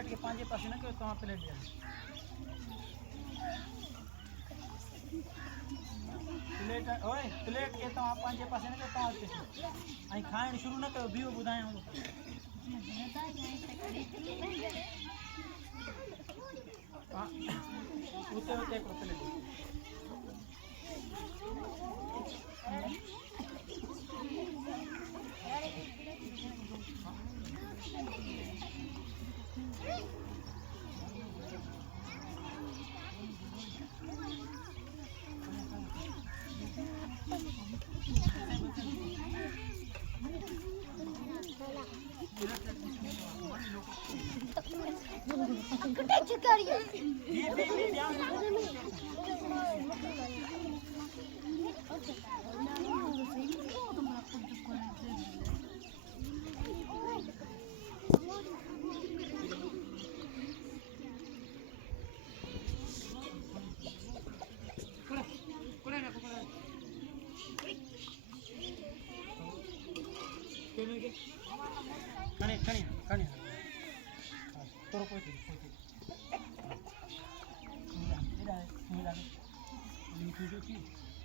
plate के पांचे पासे ना के तो प्लेट दे प्लेट ओए प्लेट के तो पांचे पासे ना के तो आई खाइण शुरू न कयो बियो बुधाया हां उते उते को प्लेट खणी खणी खणी तोरो कोई मिला मिला नीचे जो की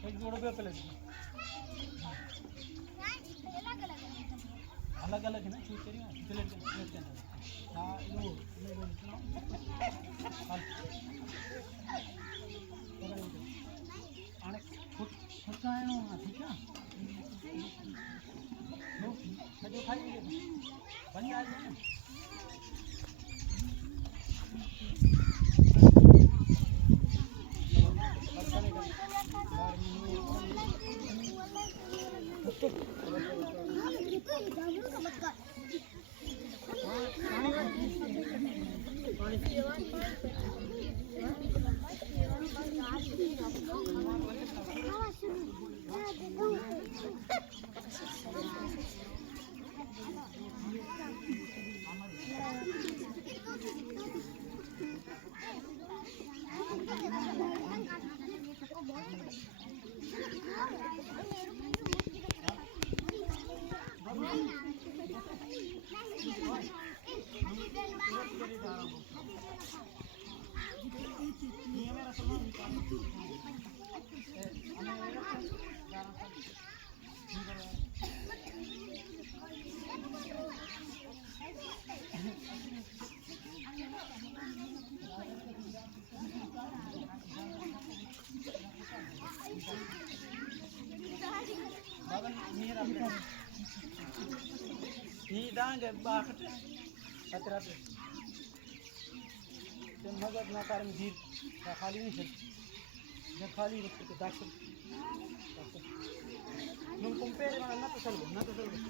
एक जोड़ो पे पहले अलग अलग है ना चूज करिए प्लेट के अंदर हां ये हाल आने खुद आए ना ठीक है मैं जो खाई बन जाएगा ini dah enggak bakat hati-hati dan मगर ना कारण धीर खाली नहीं है जब खाली वक्त के डॉक्टर नुम कंपेयर ना तो चल